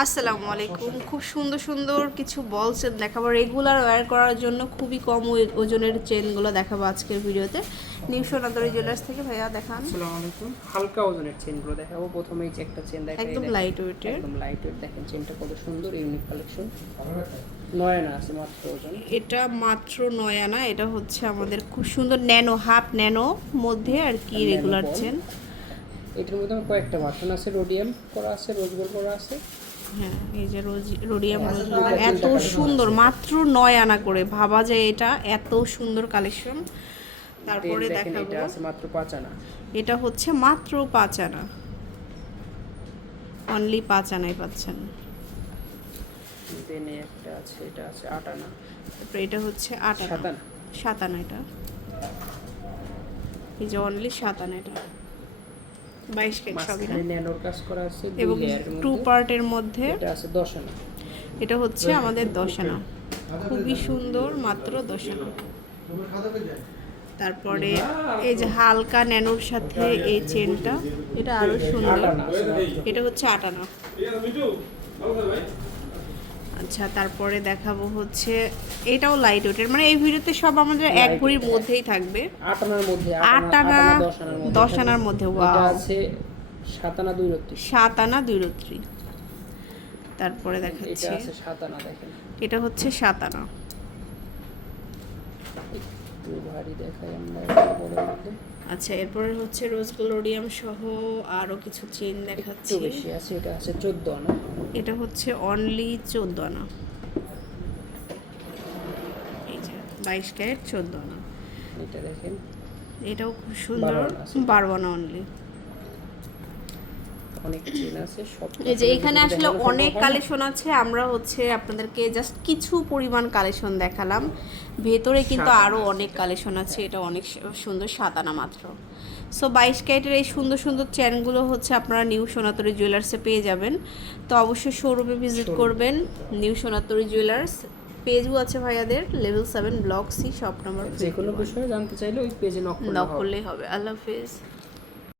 আসসালামু আলাইকুম। খুব সুন্দর সুন্দর কিছু বল চেন দেখাবো। রেগুলার ওয়্যার করার জন্য খুবই কম ওজনের চেনগুলো দেখাবো আজকের ভিডিওতে। নিউ সোনাদরি জুয়েলার্স থেকে ভাইয়া দেখান। আসসালামু আলাইকুম। হালকা ওজনের চেনগুলো দেখাবো। প্রথমেই যে একটা চেন দেখাই একদম। লাইট ওয়েটের একদম লাইট ওয়েট দেখেন চেনটা কত সুন্দর ইউনিক কালেকশন নয় আছে মাত্র ওজন। এটা মাত্র নয় আনা। এটা হচ্ছে আমাদের খুব সুন্দর ন্যানো হাফ ন্যানো মধ্যে আর কি রেগুলার চেন এটার মধ্যে কয়েকটা বাটন আছে রোডিয়াম করা আছে রোজ গোল্ড করা আছে। হ্যাঁ এই যে রোজ রোডিয়াম এত সুন্দর মাত্র নয় আনা করে। ভাবা যায় এটা এত সুন্দর কালেকশন তারপরে দেখাবো। এটা মাত্র পাঁচ আনা। এটা হচ্ছে মাত্র পাঁচ আনা। অনলি পাঁচ আনাই পাচ্ছেন। দেন একটা আছে এটা আছে আট আনা। তারপরে এটা হচ্ছে আট আনা। সাত আনা। এটা। এই যে অনলি সাত আনা এটা। বাইশ কেজি সবই। না ন্যানোর কাজ করা আছে এবং টু পার্টের মধ্যে এটা আছে দশ আনা এটা হচ্ছে আমাদের দশ আনা খুবই সুন্দর মাত্র দশ আনা তারপরে এই যে হালকা ন্যানোর সাথে এই চেনটা এটা আরও সুন্দর। এটা হচ্ছে আট আনা আচ্ছা তারপরে দেখাবো হচ্ছে এটাও লাইট ওয়েটের মানে এই ভিডিওতে সব আমাদের এক ভরির মধ্যেই থাকবে। আট আনার মধ্যে আট আনা, দশ আনার মধ্যে wow। আছে সাত আনা দুই রত্রি। সাত আনা দুই রত্রি। তারপরে এটা দেখাচ্ছি। সাত আনা এটা হচ্ছে সাত আনা। একটু ভারী দেখাই আমরা মধ্যে। আচ্ছা এরপরে হচ্ছে রোজ গ্লোরিয়াম সহ আরও কিছু চেন একটু দেখাচ্ছি বেশি আছে এটা আছে চোদ্দ আনা। এটা হচ্ছে অনলি চোদ্দ আনা। এই যে বাইশ ক্যারেট চোদ্দ আনা। এটা দেখেন। এটাও খুব সুন্দর। বারো আনা অনলি অনেক চেন আছে সব এই যে এখানে আসলে অনেক কালেকশন আছে আমরা হচ্ছে আপনাদেরকে জাস্ট কিছু পরিমাণ কালেকশন দেখালাম। ভেতরে কিন্তু আরও অনেক কালেকশন আছে এটা অনেক সুন্দর সাত আনা মাত্র। সো বাইশ ক্যারেটের এই সুন্দর সুন্দর চেনগুলো হচ্ছে আপনারা নিউ সোনাতরি জুয়েলার্সে পেয়ে যাবেন। তো অবশ্যই শোরুমে ভিজিট করবেন। নিউ সোনাতরি জুয়েলার্স পেজও আছে ভাইয়াদের level seven block C shop number যে কোনো বিষয়ে জানতে চাইলে ওই পেজে নক করলেই হবে। আল্লাহ হাফিজ।